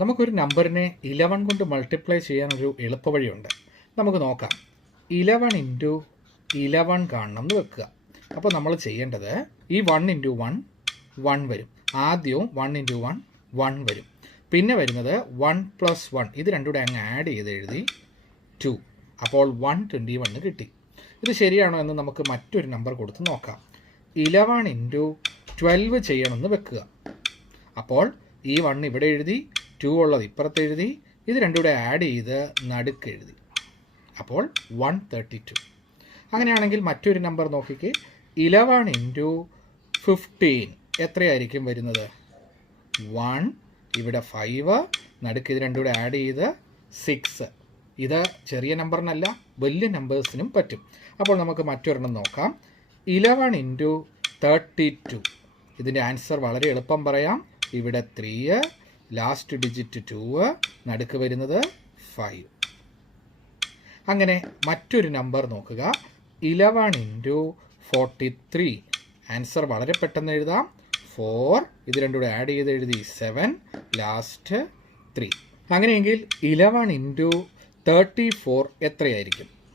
നമുക്കൊരു നമ്പറിനെ 11 കൊണ്ട് മൾട്ടിപ്ലൈ ചെയ്യാനൊരു എളുപ്പവഴിയുണ്ട്. നമുക്ക് നോക്കാം. 11 ഇൻറ്റു 11 കാണണം എന്ന് വെക്കുക. അപ്പോൾ നമ്മൾ ചെയ്യേണ്ടത് ഈ 1 ഇൻറ്റു 1 1 വരും. ആദ്യവും 1 ഇൻറ്റു 1 1 വരും. പിന്നെ വരുന്നത് 1 പ്ലസ് 1, ഇത് രണ്ടും കൂടെ അങ്ങ് ആഡ് ചെയ്ത് എഴുതി 2. അപ്പോൾ 121 കിട്ടി. ഇത് ശരിയാണോ എന്ന് നമുക്ക് മറ്റൊരു നമ്പർ കൊടുത്ത് നോക്കാം. 11 ഇൻറ്റു 12 ചെയ്യണമെന്ന് വെക്കുക. അപ്പോൾ ഈ 1 ഇവിടെ എഴുതി, 2 ഉള്ളത് ഇപ്പുറത്ത് എഴുതി, ഇത് രണ്ടും കൂടെ ആഡ് ചെയ്ത് നടുക്ക് എഴുതി. അപ്പോൾ 132. അങ്ങനെയാണെങ്കിൽ മറ്റൊരു നമ്പർ നോക്കിക്കേ. 11 ഇൻറ്റു 15 എത്രയായിരിക്കും വരുന്നത്? 1, ഇവിടെ 5, നടുക്ക് ഇത് രണ്ടും കൂടെ ആഡ് ചെയ്ത് 6. ഇത് ചെറിയ നമ്പറിനല്ല, വലിയ നമ്പേഴ്സിനും പറ്റും. അപ്പോൾ നമുക്ക് മറ്റൊരെണ്ണം നോക്കാം. 11 ഇൻറ്റു 32. ഇതിൻ്റെ ആൻസർ വളരെ എളുപ്പം പറയാം. ഇവിടെ 3, ലാസ്റ്റ് ഡിജിറ്റ് 2, നടുക്ക് വരുന്നത് 5. അങ്ങനെ മറ്റൊരു നമ്പർ നോക്കുക. 11 ഇൻറ്റു 43. ആൻസർ വളരെ പെട്ടെന്ന് എഴുതാം. 4, ഇത് രണ്ടും കൂടെ ആഡ് ചെയ്ത് എഴുതി 7, ലാസ്റ്റ് 3. അങ്ങനെയെങ്കിൽ 11 ഇൻറ്റു 34 എത്രയായിരിക്കും?